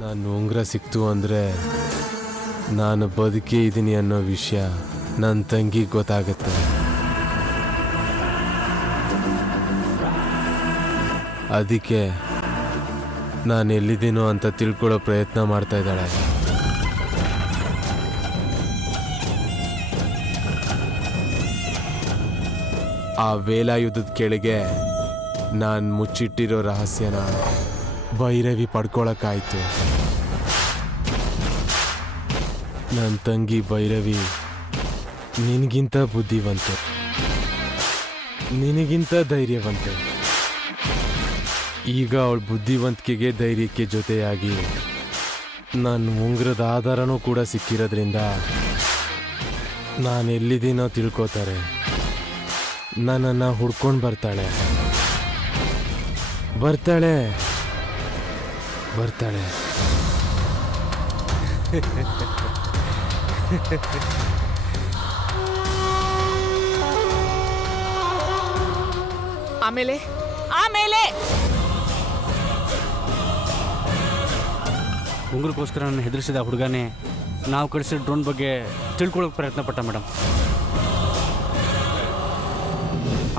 ನಾನು ಉಂಗುರ ಸಿಕ್ತು ಅಂದರೆ ನಾನು ಬದುಕೇ ಇದ್ದೀನಿ ಅನ್ನೋ ವಿಷಯ ನನ್ನ ತಂಗಿಗೆ ಗೊತ್ತಾಗುತ್ತೆ. ಅದಕ್ಕೆ ನಾನು ಎಲ್ಲಿದ್ದೀನೋ ಅಂತ ತಿಳ್ಕೊಳ್ಳೋ ಪ್ರಯತ್ನ ಮಾಡ್ತಾ ಇದ್ದಾಳೆ. ಆ ವೇಲಾಯುಧದ ಕೆಳಗೆ ನಾನು ಮುಚ್ಚಿಟ್ಟಿರೋ ರಹಸ್ಯನ ಭೈರವಿ ಪಡ್ಕೊಳಕ್ಕಾಯ್ತು. ನನ್ನ ತಂಗಿ ಭೈರವಿ ನಿನಗಿಂತ ಬುದ್ಧಿವಂತೆ, ನಿನಗಿಂತ ಧೈರ್ಯವಂತೆ. ಈಗ ಅವಳ ಬುದ್ಧಿವಂತಿಕೆಗೆ ಧೈರ್ಯಕ್ಕೆ ಜೊತೆಯಾಗಿ ನನ್ನ ಉಂಗುರದ ಆಧಾರನೂ ಕೂಡ ಸಿಕ್ಕಿರೋದ್ರಿಂದ ನಾನು ಎಲ್ಲಿದ್ದೀನೋ ತಿಳ್ಕೋತಾರೆ. ನನ್ನನ್ನು ಹುಡ್ಕೊಂಡು ಬರ್ತಾಳೆ ಬರ್ತಾಳೆ ಬರ್ತಾಳೆ. ಆಮೇಲೆ ಆಮೇಲೆ ಉಂಗುರಕ್ಕೋಸ್ಕರ ನನ್ನ ಹೆದರಿಸಿದ ಹುಡುಗನೇ ನಾವು ಕಳಿಸಿದ ಡ್ರೋನ್ ಬಗ್ಗೆ ತಿಳ್ಕೊಳ್ಳೋಕೆ ಪ್ರಯತ್ನ ಪಟ್ಟ ಮೇಡಮ್.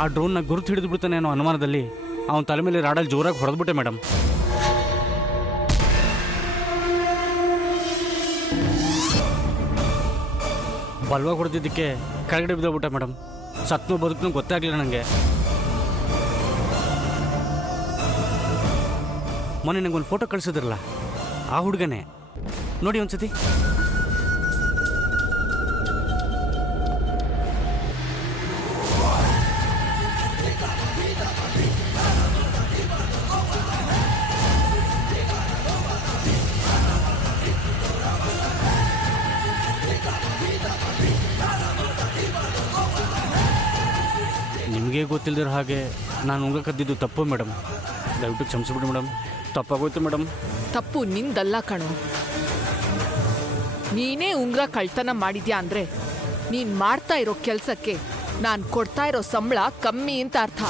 ಆ ಡ್ರೋನ್ನ ಗುರುತು ಹಿಡಿದು ಬಿಡ್ತಾನೆ ಅನ್ನೋ ಅನುಮಾನದಲ್ಲಿ ಅವನ ತಲೆ ಮೇಲೆ ರಾಡಲ್ಲಿ ಜೋರಾಗಿ ಹೊಡೆದ್ಬಿಟ್ಟೆ ಮೇಡಮ್. ಬಲ್ವಾಗಿ ಹೊಡೆದಿದ್ದಕ್ಕೆ ಕೆಳಗಡೆ ಬಿದ್ದೋಗ್ಬಿಟ್ಟೆ ಮೇಡಮ್. ಸತ್ನೋ ಬದುಕನೂ ಗೊತ್ತೇ ಆಗಲಿಲ್ಲ ನನಗೆ. ಮೊನ್ನೆ ನನಗೊಂದು ಫೋಟೋ ಕಳಿಸಿದ್ರಲ್ಲ, ಆ ಹುಡುಗನೇ ನೋಡಿ ಒಂದ್ಸತಿ. ನಿಮಗೆ ಗೊತ್ತಿಲ್ಲದಿರೋ ಹಾಗೆ ನಾನು ಉಂಗುರ ಕದ್ದಿದ್ದು ತಪ್ಪು ಮೇಡಮ್. ದಯವಿಟ್ಟು ಕ್ಷಮಿಸ್ಬಿಡಿ ಮೇಡಮ್, ತಪ್ಪಾಗೋಯ್ತು ಮೇಡಮ್. ತಪ್ಪು ನಿಂದಲ್ಲ ಕಣೋ. ನೀನೇ ಉಂಗುರ ಕಳ್ತನ ಮಾಡಿದ್ಯಾ ಅಂದ್ರೆ ನೀನ್ ಮಾಡ್ತಾ ಇರೋ ಕೆಲ್ಸಕ್ಕೆ ನಾನ್ ಕೊಡ್ತಾ ಇರೋ ಸಂಬಳ ಕಮ್ಮಿ ಅಂತ ಅರ್ಥ.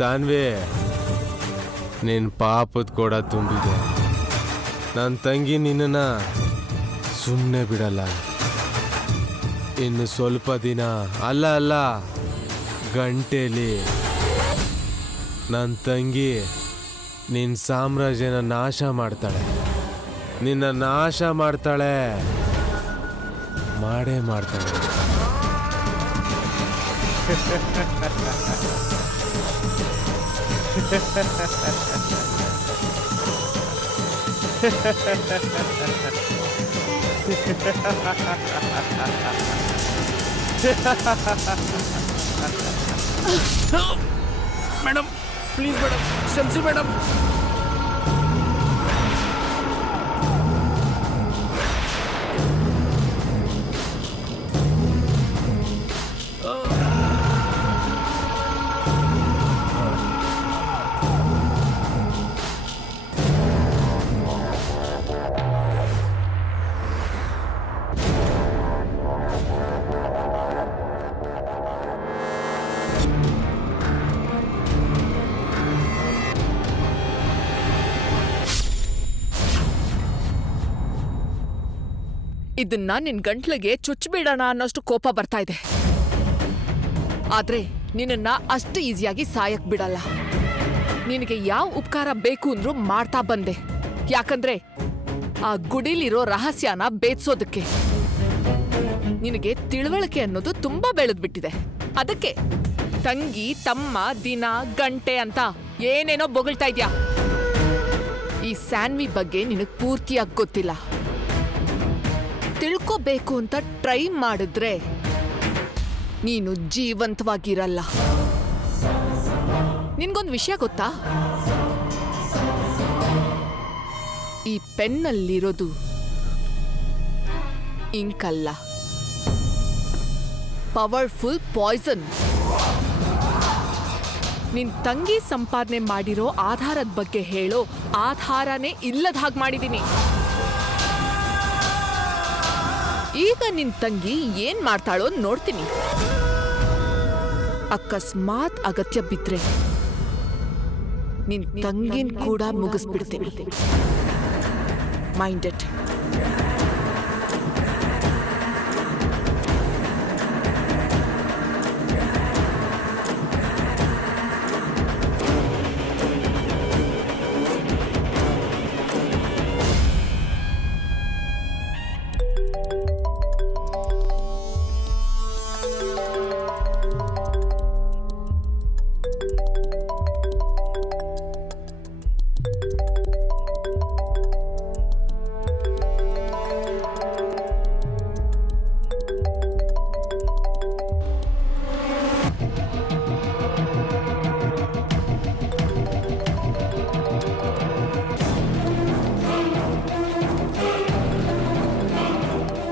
ಸಾನ್ವಿ, ನಿನ್ನ ಪಾಪದ ಕೊಡ ತುಂಬಿದೆ. ನನ್ನ ತಂಗಿ ನಿನ್ನನ್ನು ಸುಮ್ಮನೆ ಬಿಡಲ್ಲ. ಇನ್ನು ಸ್ವಲ್ಪ ದಿನ ಅಲ್ಲ ಗಂಟೆಲಿ ನನ್ನ ತಂಗಿ ನಿನ್ನ ಸಾಮ್ರಾಜ್ಯನ ನಾಶ ಮಾಡ್ತಾಳೆ. ನಿನ್ನ ನಾಶ ಮಾಡ್ತಾಳೆ, ಮಾಡೇ ಮಾಡ್ತಾಳೆ. ಮೇಡಮ್ ಪ್ಲೀಸ್ ಮೇಡಮ್, ಕ್ಷಮಿಸಿ ಮೇಡಮ್. ಇದನ್ನ ನಿನ್ ಗಂಟ್ಲಿಗೆ ಚುಚ್ಚಿಬಿಡೋಣ ಅನ್ನೋಷ್ಟು ಕೋಪ ಬರ್ತಾ ಇದೆ. ಆದ್ರೆ ನಿನ್ನ ಅಷ್ಟು ಈಸಿಯಾಗಿ ಸಾಯಕ್ ಬಿಡಲ್ಲ. ನಿನಗೆ ಯಾವ ಉಪಕಾರ ಬೇಕು ಅಂದ್ರೂ ಮಾಡ್ತಾ ಬಂದೆ. ಯಾಕಂದ್ರೆ ಆ ಗುಡಿಲಿರೋ ರಹಸ್ಯನ ಬೇತ್ಸೋದಕ್ಕೆ. ನಿನಗೆ ತಿಳುವಳಿಕೆ ಅನ್ನೋದು ತುಂಬಾ ಬೆಳೆದ್ಬಿಟ್ಟಿದೆ. ಅದಕ್ಕೆ ತಂಗಿ, ತಮ್ಮ, ದಿನ, ಗಂಟೆ ಅಂತ ಏನೇನೋ ಬೊಗಳ್ತಾ ಇದ್ಯಾ. ಈ ಸ್ಯಾನ್ವಿ ಬಗ್ಗೆ ನಿನಗ್ ಪೂರ್ತಿಯಾಗಿ ಗೊತ್ತಿಲ್ಲ. ತಿಳ್ಕೋಬೇಕು ಅಂತ ಟ್ರೈ ಮಾಡಿದ್ರೆ ನೀನು ಜೀವಂತವಾಗಿರಲ್ಲ. ನಿನ್ಗೊಂದು ವಿಷಯ ಗೊತ್ತಾ? ಈ ಪೆನ್ನಲ್ಲಿರೋದು ಇಂಕಲ್ಲ, ಪವರ್ಫುಲ್ ಪಾಯ್ಸನ್. ನಿನ್ ತಂಗಿ ಸಂಪಾದನೆ ಮಾಡಿರೋ ಆಧಾರದ ಬಗ್ಗೆ ಹೇಳೋ ಆಧಾರನೇ ಇಲ್ಲದ ಹಾಗೆ ಮಾಡಿದೀನಿ. ಈಗ ನಿನ್ ತಂಗಿ ಏನ್ ಮಾಡ್ತಾಳೋ ನೋಡ್ತೀನಿ. ಅಕಸ್ಮಾತ್ ಅಗತ್ಯ ಬಿದ್ರೆ ನಿನ್ ತಂಗಿನ್ ಕೂಡ ಮುಗಿಸ್ಬಿಡ್ತೀನಿ. Mind it.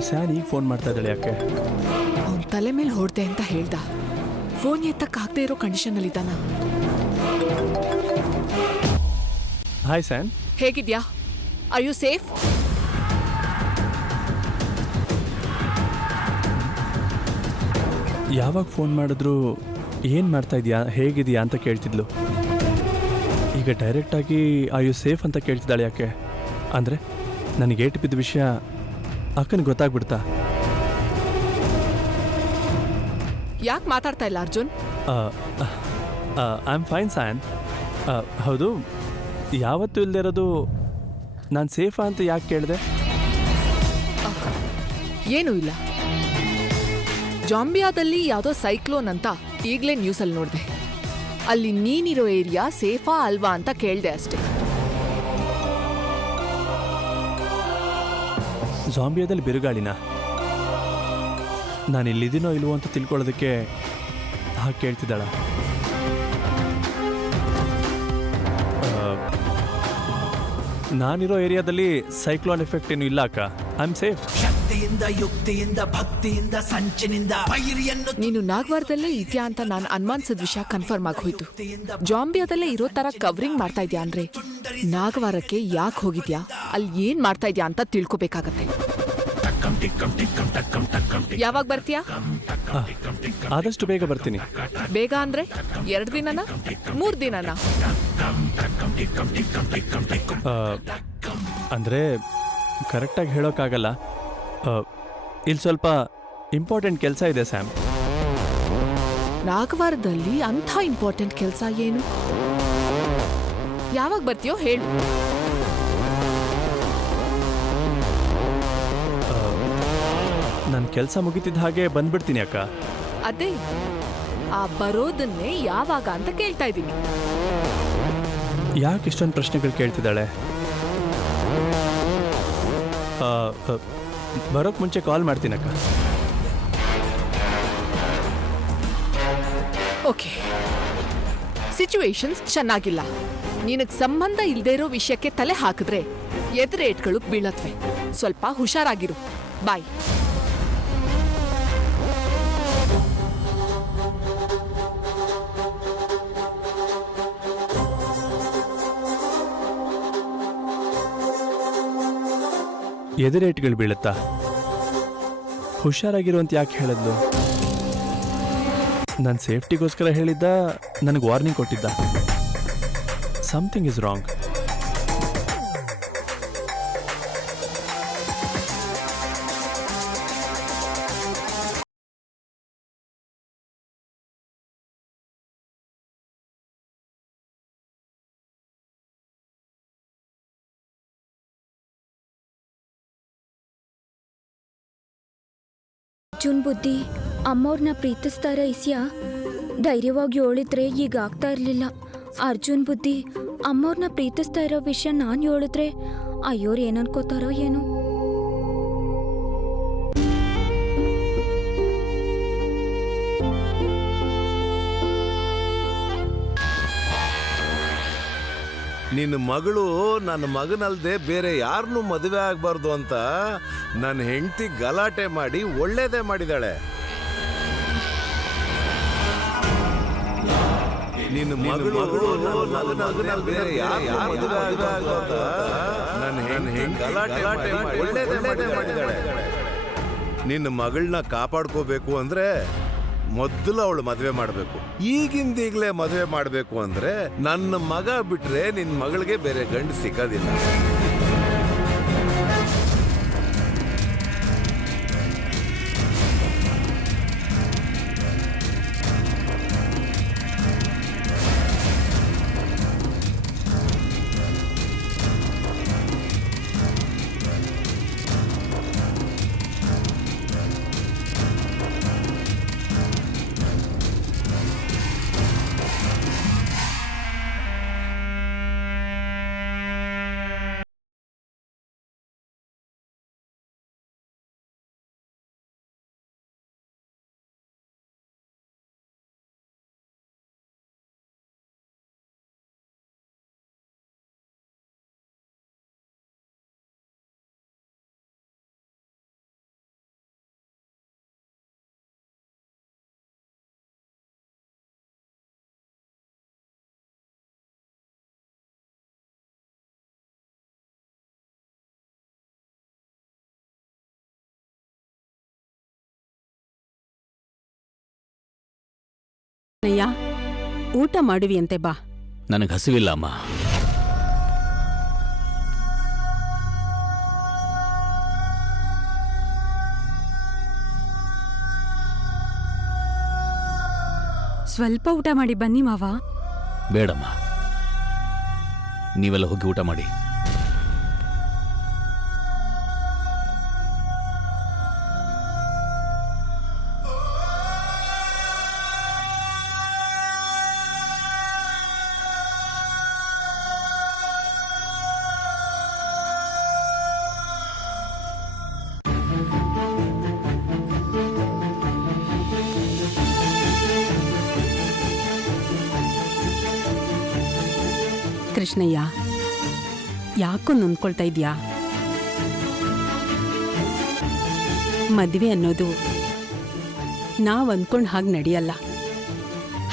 ಸ್ಯಾನ್ ಈಗ ಫೋನ್ ಮಾಡ್ತಾ ಇದ್ದಾಳೆ ಯಾಕೆ? ಅವನ್ ತಲೆ ಮೇಲೆ ಹೊಡ್ದೆ ಅಂತ ಹೇಳ್ದ. ಫೋನ್ ಎತ್ತಕ್ಕಾಗದೆ ಇರೋ ಕಂಡೀಷನ್ನಲ್ಲಿದ್ದಾನ. ಹಾಯ್ ಸ್ಯಾನ್, ಹೇಗಿದ್ಯಾ? Are you safe? ಯಾವಾಗ ಫೋನ್ ಮಾಡಿದ್ರು ಏನು ಮಾಡ್ತಾ ಇದೆಯಾ, ಹೇಗಿದೆಯಾ ಅಂತ ಕೇಳ್ತಿದ್ಲು. ಈಗ ಡೈರೆಕ್ಟಾಗಿ ಆರ್ ಯು ಸೇಫ್ ಅಂತ ಕೇಳ್ತಿದ್ದಾಳೆ ಯಾಕೆ? ಅಂದರೆ ನನಗೆ ಏಟು ಬಿದ್ದ ವಿಷಯ ಅಕ್ಕನಿಗೆ ಗೊತ್ತಾಗ್ಬಿಡ್ತಾ? ಯಾಕೆ ಮಾತಾಡ್ತಾ ಇಲ್ಲ Arjun? I am fine San. ಹೌದು, ಯಾವತ್ತೂ ಇಲ್ಲದೆ ಇರೋದು ನಾನು ಸೇಫಾ ಅಂತ ಯಾಕೆ ಕೇಳಿದೆ? ಏನೂ ಇಲ್ಲ. ಜಾಂಬಿಯಾದಲ್ಲಿ ಯಾವುದೋ ಸೈಕ್ಲೋನ್ ಅಂತ ಈಗಲೇ ನ್ಯೂಸಲ್ಲಿ ನೋಡಿದೆ. ಅಲ್ಲಿ ನೀನಿರೋ ಏರಿಯಾ ಸೇಫಾ ಅಲ್ವಾ ಅಂತ ಕೇಳಿದೆ ಅಷ್ಟೇ. ಜಾಂಬಿಯಾದಲ್ಲಿ ಬಿರುಗಾಳಿನ? ನಾನು ಇಲ್ಲಿದ್ದೀನೋ ಇಲ್ವೋ ಅಂತ ತಿಳ್ಕೊಳ್ಳೋದಕ್ಕೆ ಹಾಗೆ ಕೇಳ್ತಿದ್ದಾಳ? ನಾನಿರೋ ಏರಿಯಾದಲ್ಲಿ ಸೈಕ್ಲೋನ್ ಎಫೆಕ್ಟ್ ಏನು ಇಲ್ಲ ಅಕ್ಕ. I am safe. ಶಕ್ತಿಯಿಂದ, ಯುಕ್ತಿಯಿಂದ, ಭಕ್ತಿಯಿಂದ, ಸಂಚಿನಿಂದ ವೈರಿಯನ್ನು ನೀನು ನಾಗವಾರದಲ್ಲೇ ಇದೆಯಾ ಅಂತ ನಾನು ಅನುಮಾನಿಸಿದ ವಿಷಯ ಕನ್ಫರ್ಮ್ ಆಗಿ ಹೋಯ್ತು. ಜಾಂಬಿಯಾದಲ್ಲೇ ಇರೋ ತರ ಕವರಿಂಗ್ ಮಾಡ್ತಾ ಇದೆಯಾ ಅಂದ್ರೆ ನಾಗವಾರಕ್ಕೆ ಯಾಕೆ ಹೋಗಿದ್ಯಾ, ಅಲ್ಲಿ ಏನ್ ಮಾಡ್ತಾ ಇದೆಯಾ ಅಂತ ತಿಳ್ಕೊಬೇಕಾಗತ್ತೆ. ಯಾವಾಗ ಬರ್ತೀಯಾ? ಆದಷ್ಟು ಬೇಗ ಬರ್ತೀನಿ. ಬೇಗ ಅಂದ್ರೆ 2 ದಿನನಾ 3 ದಿನನಾ? ಅಂದರೆ ಕರೆಕ್ಟಾಗಿ ಹೇಳೋಕ್ಕಾಗಲ್ಲ. ಇಲ್ಲಿ ಸ್ವಲ್ಪ ಇಂಪಾರ್ಟೆಂಟ್ ಕೆಲಸ ಇದೆ ಸ್ಯಾಮ್. ನಾಗವಾರದಲ್ಲಿ ಅಂಥ ಇಂಪಾರ್ಟೆಂಟ್ ಕೆಲಸ ಏನು? ಯಾವಾಗ ಬರ್ತೀಯೋ ಹೇಳು. ನನ್ನ ಕೆಲಸ ಮುಗಿತಿದ್ದ ಹಾಗೆ ಬಂದ್ಬಿಡ್ತೀನಿ ಅಕ್ಕ. ಅದೇ ಆ ಬರೋದನ್ನೇ ಯಾವಾಗ ಅಂತ ಕೇಳ್ತಾ ಇದ್ದೀನಿ. ಯಾಕೆ ಇಷ್ಟೊಂದು ಪ್ರಶ್ನೆಗಳು ಕೇಳ್ತಿದ್ದಾಳೆ? ಬರೋಕ್ಕೆ ಮುಂಚೆ ಕಾಲ್ ಮಾಡ್ತೀನಕ್ಕ. ಓಕೆ, ಸಿಚುವೇಶನ್ಸ್ ಚೆನ್ನಾಗಿಲ್ಲ. ನಿನಗೆ ಸಂಬಂಧ ಇಲ್ಲದೆ ಇರೋ ವಿಷಯಕ್ಕೆ ತಲೆ ಹಾಕಿದ್ರೆ ಎದುರೇಟ್ಗಳು ಬೀಳತ್ವೆ. ಸ್ವಲ್ಪ ಹುಷಾರಾಗಿರು. ಬಾಯ್. ಎದುರೇಟ್ಗಳು ಬೀಳುತ್ತಾ? ಹುಷಾರಾಗಿರುವಂತ ಯಾಕೆ ಹೇಳಿದ್ಲು? ನನ್ನ ಸೇಫ್ಟಿಗೋಸ್ಕರ ಹೇಳಿದ್ದ, ನನಗೆ ವಾರ್ನಿಂಗ್ ಕೊಟ್ಟಿದ್ದ? Something is wrong. ಅರ್ಜುನ್ ಬುದ್ಧಿ ಅಮ್ಮವ್ರನ್ನ ಪ್ರೀತಿಸ್ತಾರ ಇಸ್ಯಾ ಧೈರ್ಯವಾಗಿ ಹೇಳಿದ್ರೆ ಈಗ ಆಗ್ತಾ ಇರಲಿಲ್ಲ. ಅರ್ಜುನ್ ಬುದ್ಧಿ ಅಮ್ಮವ್ರನ್ನ ಪ್ರೀತಿಸ್ತಾ ಇರೋ ವಿಷಯ ನಾನು ಹೇಳಿದ್ರೆ ಅಯ್ಯೋರು ಏನನ್ಕೋತಾರೋ ಏನೋ. ನಿನ್ನ ಮಗಳು ನನ್ನ ಮಗನಲ್ದೆ ಬೇರೆ ಯಾರನ್ನೂ ಮದುವೆ ಆಗಬಾರ್ದು ಅಂತ ನನ್ನ ಹೆಂಡತಿ ಗಲಾಟೆ ಮಾಡಿ ಒಳ್ಳೇದೇ ಮಾಡಿದಾಳೆ. ನಿನ್ನ ಮಗಳು ನನ್ನ ಮಗನಲ್ಲಿ ಬೇರೆ ಯಾರನ್ನೂ ಮದುವೆ ಆಗಬಾರ್ದು ಅಂತ ನನ್ನ ಹೆಂಡತಿ ಗಲಾಟೆ ಮಾಡಿ ಒಳ್ಳೇದೇ ಮಾಡಿದಾಳೆ. ನಿನ್ನ ಮಗಳನ್ನ ಕಾಪಾಡ್ಕೋಬೇಕು ಅಂದ್ರೆ ಮೊದಲು ಅವಳು ಮದುವೆ ಮಾಡಬೇಕು. ಈಗಿಂದೀಗ್ಲೇ ಮದುವೆ ಮಾಡಬೇಕು ಅಂದ್ರೆ ನನ್ನ ಮಗ ಬಿಟ್ರೆ ನಿನ್ ಮಗಳಿಗೆ ಬೇರೆ ಗಂಡು ಸಿಗೋದಿಲ್ಲ. ಅಯ್ಯ, ಊಟ ಮಾಡುವಿಯಂತೆ ಬಾ. ನನಗೆ ಹಸಿವಿಲ್ಲ ಅಮ್ಮ. ಸ್ವಲ್ಪ ಊಟ ಮಾಡಿ ಬನ್ನಿ ಮಾವ. ಬೇಡಮ್ಮ, ನೀವೆಲ್ಲ ಹೋಗಿ ಊಟ ಮಾಡಿ. ಕೃಷ್ಣಯ್ಯ, ಯಾಕೋ ನೊಂದ್ಕೊಳ್ತಾ ಇದ್ಯಾ? ಮದ್ವೆ ಅನ್ನೋದು ನಾವ್ ಅಂದ್ಕೊಂಡ್ ಹಾಗೆ ನಡೆಯಲ್ಲ.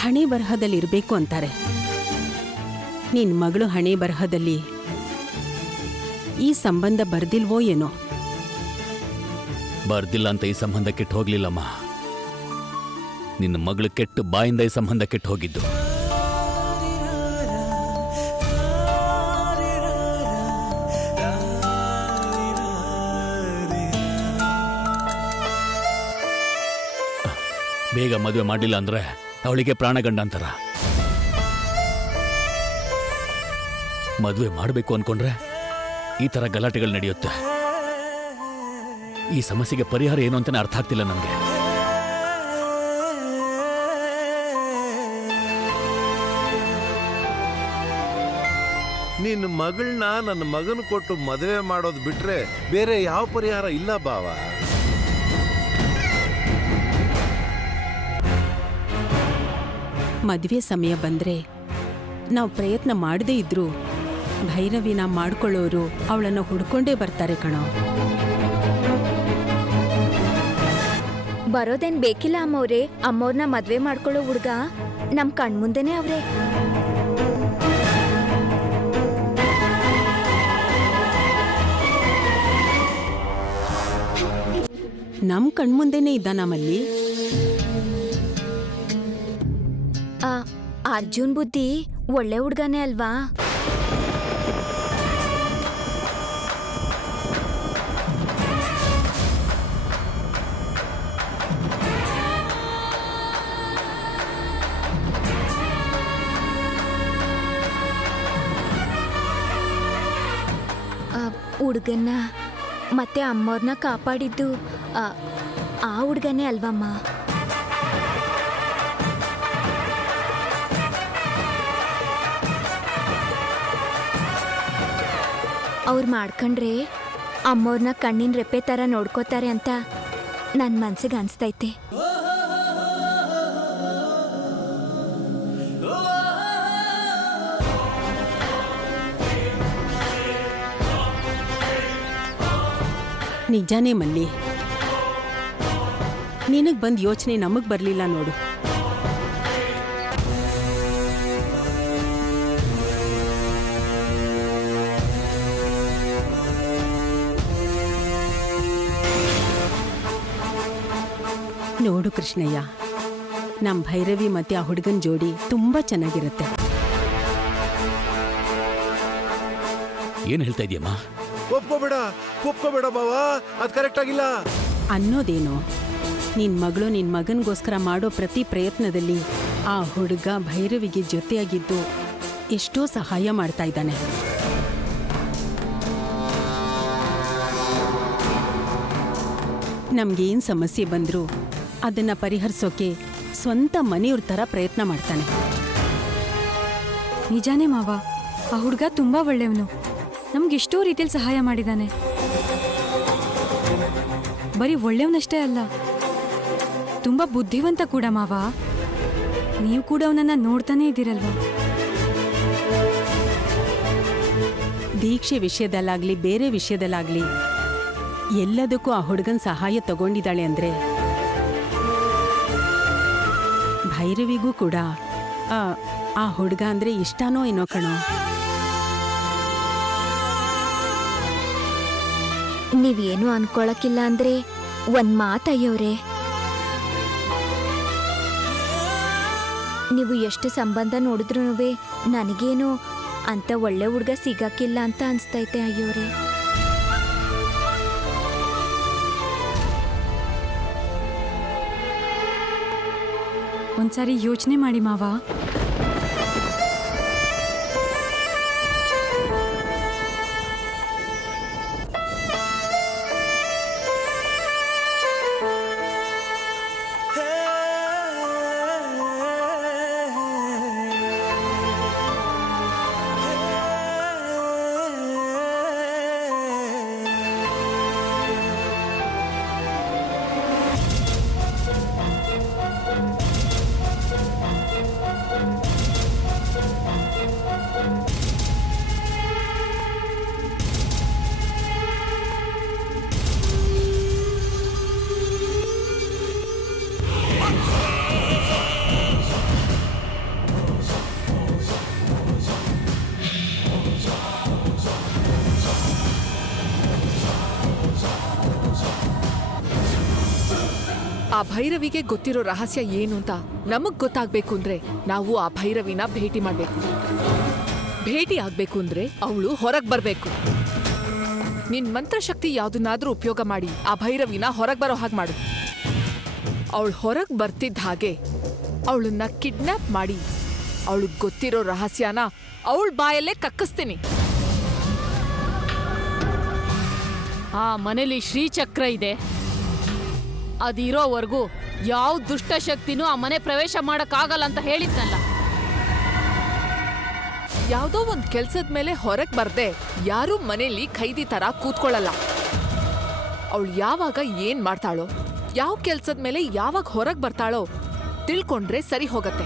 ಹಣೆ ಬರಹದಲ್ಲಿ ಇರಬೇಕು ಅಂತಾರೆ. ನಿನ್ ಮಗಳು ಹಣೆ ಬರಹದಲ್ಲಿ ಈ ಸಂಬಂಧ ಬರ್ದಿಲ್ವೋ ಏನೋ. ಬರ್ದಿಲ್ಲ ಅಂತ ಈ ಸಂಬಂಧ ಕೆಟ್ಟು ಹೋಗ್ಲಿಲ್ಲಮ್ಮ. ನಿನ್ನ ಮಗಳು ಕೆಟ್ಟು ಬಾಯಿಂದ ಈ ಸಂಬಂಧ ಕೆಟ್ಟು ಹೋಗಿದ್ದು. ಬೇಗ ಮದುವೆ ಮಾಡಲಿಲ್ಲ ಅಂದ್ರೆ ಅವಳಿಗೆ ಪ್ರಾಣಗಂಡ ಅಂತಾರ. ಮದುವೆ ಮಾಡಬೇಕು ಅನ್ಕೊಂಡ್ರೆ ಈ ತರ ಗಲಾಟೆಗಳು ನಡೆಯುತ್ತೆ. ಈ ಸಮಸ್ಯೆಗೆ ಪರಿಹಾರ ಏನು ಅಂತಾನೆ ಅರ್ಥ ಆಗ್ತಿಲ್ಲ ನನಗೆ. ನಿನ್ನ ಮಗಳನ್ನ ನನ್ನ ಮಗನ ಕೊಟ್ಟು ಮದುವೆ ಮಾಡೋದು ಬಿಟ್ರೆ ಬೇರೆ ಯಾವ ಪರಿಹಾರ ಇಲ್ಲ ಬಾವ. ಮದ್ವೆ ಸಮಯ ಬಂದ್ರೆ ನಾವು ಪ್ರಯತ್ನ ಮಾಡದೇ ಇದ್ರೂ ಭೈರವಿನ ಮಾಡ್ಕೊಳ್ಳೋರು ಅವಳನ್ನ ಹುಡ್ಕೊಂಡೇ ಬರ್ತಾರೆ ಕಣೋ. ಬರೋದೇನ್ ಬೇಕಿಲ್ಲ ಅಮ್ಮವ್ರೆ. ಅಮ್ಮವ್ರನ್ನ ಮದ್ವೆ ಮಾಡ್ಕೊಳ್ಳೋ ಹುಡ್ಗ ನಮ್ ಕಣ್ಮುಂದೆನೇ ಅವ್ರೆ. ನಮ್ ಕಣ್ಮುಂದೆನೇ ಇದ್ದಾನ ಮಲ್ಲಿ. ಅರ್ಜುನ್ ಬುದ್ಧಿ ಒಳ್ಳೆ ಹುಡ್ಗನೇ ಅಲ್ವಾ? ಹುಡ್ಗನ್ನ ಮತ್ತೆ ಅಮ್ಮವ್ರನ್ನ ಕಾಪಾಡಿದ್ದು ಆ ಹುಡ್ಗನೇ ಅಲ್ವಮ್ಮ? ಅವ್ರು ಮಾಡ್ಕೊಂಡ್ರೆ ಅಮ್ಮವ್ರನ್ನ ಕಣ್ಣಿನ ರೆಪ್ಪೆ ಥರ ನೋಡ್ಕೋತಾರೆ ಅಂತ ನನ್ನ ಮನ್ಸಿಗೆ ಅನಿಸ್ತೈತೆ. ನಿಜಾನೇ ಮಲ್ಲಿ, ನಿನಗ್ ಬಂದ್ ಯೋಚನೆ ನಮಗ್ ಬರ್ಲಿಲ್ಲ ನೋಡು. ನೋಡು ಕೃಷ್ಣಯ್ಯ, ನಮ್ ಭೈರವಿ ಮತ್ತೆ ಆ ಹುಡುಗನ್ ಜೋಡಿ ತುಂಬಾ ಚೆನ್ನಾಗಿರುತ್ತೆ. ಏನ್ ಹೇಳ್ತಾ ಇದೀಯಮ್ಮ? ಒಪ್ಕೋಬೇಡ ಬಾವ, ಅದ್ ಕರೆಕ್ಟ್ ಆಗಿಲ್ಲ ಅನ್ನೋದೇನು, ನಿನ್ ಮಗಳು ನಿನ್ ಮಗನ್ಗೋಸ್ಕರ ಮಾಡೋ ಪ್ರತಿ ಪ್ರಯತ್ನದಲ್ಲಿ ಆ ಹುಡುಗ ಭೈರವಿಗೆ ಜೊತೆಯಾಗಿದ್ದು ಎಷ್ಟೋ ಸಹಾಯ ಮಾಡ್ತಾ ಇದ್ದಾನೆ. ನಮ್ಗೇನ್ ಸಮಸ್ಯೆ ಬಂದ್ರೂ ಅದನ್ನ ಪರಿಹರಿಸೋಕೆ ಸ್ವಂತ ಮನೆಯವ್ರ ಥರ ಪ್ರಯತ್ನ ಮಾಡ್ತಾನೆ. ನಿಜಾನೇ ಮಾವ, ಆ ಹುಡುಗ ತುಂಬಾ ಒಳ್ಳೆಯವನು. ನಮ್ಗೆಷ್ಟೋ ರೀತಿಯಲ್ಲಿ ಸಹಾಯ ಮಾಡಿದಾನೆ. ಬರೀ ಒಳ್ಳೆಯವನಷ್ಟೇ ಅಲ್ಲ, ತುಂಬಾ ಬುದ್ಧಿವಂತ ಕೂಡ ಮಾವ. ನೀವು ಕೂಡ ಅವನನ್ನ ನೋಡ್ತಾನೆ ಇದ್ದೀರಲ್ವಾ? ದೀಕ್ಷೆ ವಿಷಯದಲ್ಲಾಗ್ಲಿ ಬೇರೆ ವಿಷಯದಲ್ಲಾಗ್ಲಿ ಎಲ್ಲದಕ್ಕೂ ಆ ಹುಡುಗನ್ ಸಹಾಯ ತಗೊಂಡಿದ್ದಾಳೆ ಅಂದ್ರೆ ಭೈರವಿಗೂ ಕೂಡ ಆ ಹುಡುಗ ಅಂದ್ರೆ ಇಷ್ಟನೋ ಏನೋ ಕಣೋ. ನೀವೇನು ಅನ್ಕೊಳಕಿಲ್ಲ ಅಂದ್ರೆ ಒಂದ್ ಮಾತಯ್ಯವ್ರೆ, ನೀವು ಎಷ್ಟು ಸಂಬಂಧ ನೋಡಿದ್ರು ನನಗೇನು ಅಂತ ಒಳ್ಳೆ ಹುಡುಗ ಸಿಗಕ್ಕಿಲ್ಲ ಅಂತ ಅನ್ಸ್ತೈತೆ ಅಯ್ಯೋರೆ. ಒಂದ್ಸಾರಿ ಯೋಚನೆ ಮಾಡಿ ಮಾವ. ಆ ಭೈರವಿಗೆ ಗೊತ್ತಿರೋ ರಹಸ್ಯ ಏನು ಅಂತ ನಮಗ್ ಗೊತ್ತಾಗ್ಬೇಕು ಅಂದ್ರೆ ನಾವು ಆ ಭೈರವಿನ ಭೇಟಿ ಮಾಡ್ಬೇಕು. ಭೇಟಿ ಆಗ್ಬೇಕು ಅಂದ್ರೆ ಅವಳು ಹೊರಗ್ ಬರ್ಬೇಕು. ನಿನ್ ಮಂತ್ರಶಕ್ತಿ ಯಾವ್ದನ್ನಾದ್ರೂ ಉಪಯೋಗ ಮಾಡಿ ಆ ಭೈರವಿನ ಹೊರಗ್ ಬರೋ ಹಾಗೆ ಮಾಡು. ಅವಳು ಹೊರಗ್ ಬರ್ತಿದ್ದ ಹಾಗೆ ಅವಳನ್ನ ಕಿಡ್ನಾಪ್ ಮಾಡಿ ಅವಳಿಗೆ ಗೊತ್ತಿರೋ ರಹಸ್ಯನ ಅವಳ ಬಾಯಲ್ಲೇ ಕಕ್ಕಿಸ್ತೀನಿ. ಆ ಮನೇಲಿ ಶ್ರೀಚಕ್ರ ಇದೆ, ಅದಿರೋವರೆಗೂ ಯಾವ ದುಷ್ಟಶಕ್ತಿನೂ ಆ ಮನೆ ಪ್ರವೇಶ ಮಾಡಕ್ಕಾಗಲ್ಲ ಅಂತ ಹೇಳಿದ್ನಲ್ಲ. ಯಾವ್ದೋ ಒಂದ್ ಕೆಲ್ಸದ ಮೇಲೆ ಹೊರಗ್ ಬರ್ದೆ ಯಾರೂ ಮನೇಲಿ ಖೈದಿ ತರ ಕೂತ್ಕೊಳ್ಳಲ್ಲ. ಅವಳು ಯಾವಾಗ ಏನ್ ಮಾಡ್ತಾಳೋ, ಯಾವ ಕೆಲ್ಸದ ಮೇಲೆ ಯಾವಾಗ ಹೊರಗ್ ಬರ್ತಾಳೋ ತಿಳ್ಕೊಂಡ್ರೆ ಸರಿ ಹೋಗತ್ತೆ.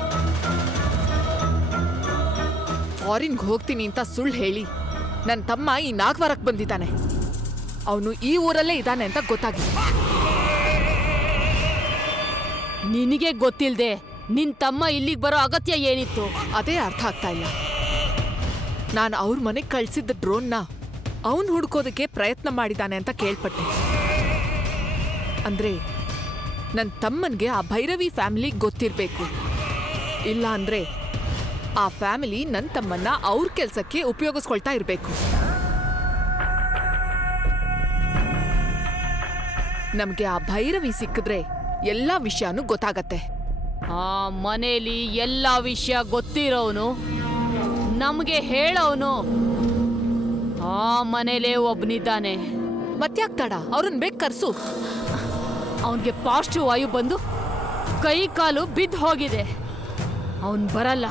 ಫಾರಿನ್ಗೆ ಹೋಗ್ತೀನಿ ಅಂತ ಸುಳ್ಳು ಹೇಳಿ ನನ್ನ ತಮ್ಮ ಈ ನಾಗವಾರಕ್ಕೆ ಬಂದಿದ್ದಾನೆ. ಅವನು ಈ ಊರಲ್ಲೇ ಇದ್ದಾನೆ ಅಂತ ಗೊತ್ತಾಗಿದೆ. ನಿನಗೆ ಗೊತ್ತಿಲ್ದೆ ನಿನ್ ತಮ್ಮ ಇಲ್ಲಿಗೆ ಬರೋ ಅಗತ್ಯ ಏನಿತ್ತು? ಅದೇ ಅರ್ಥ ಆಗ್ತಾ ಇಲ್ಲ. ನಾನು ಅವ್ರ ಮನೆಗೆ ಕಳ್ಸಿದ್ದ ಡ್ರೋನ್ನ ಅವನ್ ಹುಡ್ಕೋದಕ್ಕೆ ಪ್ರಯತ್ನ ಮಾಡಿದಾನೆ ಅಂತ ಕೇಳ್ಪಟ್ಟೆ. ಅಂದ್ರೆ ನನ್ನ ತಮ್ಮನ್ಗೆ ಆ ಭೈರವಿ ಫ್ಯಾಮಿಲಿ ಗೊತ್ತಿರ್ಬೇಕು. ಇಲ್ಲ ಅಂದ್ರೆ ಆ ಫ್ಯಾಮಿಲಿ ನನ್ನ ತಮ್ಮನ್ನ ಅವ್ರ ಕೆಲ್ಸಕ್ಕೆ ಉಪಯೋಗಿಸ್ಕೊಳ್ತಾ ಇರ್ಬೇಕು. ನಮ್ಗೆ ಆ ಭೈರವಿ ಸಿಕ್ಕಿದ್ರೆ ಎಲ್ಲಾ ವಿಷಯನೂ ಗೊತ್ತಾಗತ್ತೆ. ಆ ಮನೇಲಿ ಎಲ್ಲ ವಿಷಯ ಗೊತ್ತಿರೋನು, ನಮ್ಗೆ ಹೇಳೋನು ಆ ಮನೇಲೇ ಒಬ್ನಿದ್ದಾನೆ. ಮತ್ಯಾಕ್ ತಡ, ಅವ್ರನ್ನ ಬೇಗ ಕರ್ಸು. ಅವನ್ಗೆ ಪಾಸಿಟಿವ್ ವಾಯು ಬಂದು ಕೈ ಕಾಲು ಬಿದ್ದು ಹೋಗಿದೆ. ಅವನ್ ಬರಲ್ಲ.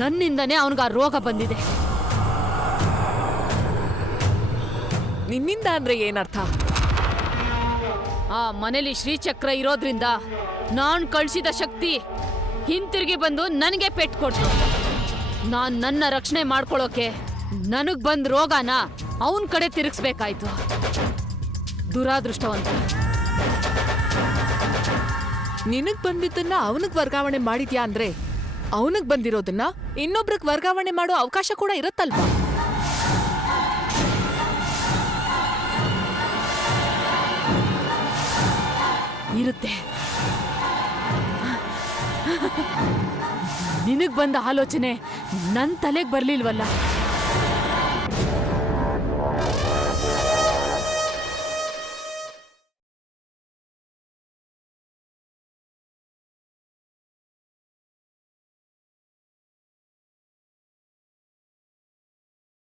ನನ್ನಿಂದನೇ ಅವನ್ಗ ರೋಗ ಬಂದಿದೆ. ನಿನ್ನಿಂದ ಅಂದ್ರೆ ಏನರ್ಥ? ಆ ಮನೇಲಿ ಶ್ರೀಚಕ್ರ ಇರೋದ್ರಿಂದ ನಾನ್ ಕಳ್ಸಿದ ಶಕ್ತಿ ಹಿಂತಿರುಗಿ ಬಂದು ನನಗೆ ಪೆಟ್ಟು ಕೊಟ್ಟು ನಾನ್ ನನ್ನ ರಕ್ಷಣೆ ಮಾಡ್ಕೊಳ್ಳೋಕೆ ನನಗ್ ಬಂದ್ ರೋಗನ ಅವನ್ ಕಡೆ ತಿರುಗಿಸ್ಬೇಕಾಯ್ತು. ದುರಾದೃಷ್ಟವಂತ. ನಿನಗ್ ಬಂದಿದ್ದನ್ನ ಅವನಿಗೆ ವರ್ಗಾವಣೆ ಮಾಡಿದ್ಯಾ ಅಂದ್ರೆ ಅವನಿಗೆ ಬಂದಿರೋದನ್ನ ಇನ್ನೊಬ್ರಿಗೆ ವರ್ಗಾವಣೆ ಮಾಡೋ ಅವಕಾಶ ಕೂಡ ಇರುತ್ತಲ್ವಾ? ಇರುತ್ತೆ. ನಿನಗ್ ಬಂದ ಆಲೋಚನೆ ನನ್ನ ತಲೆಗೆ ಬರ್ಲಿಲ್ವಲ್ಲ.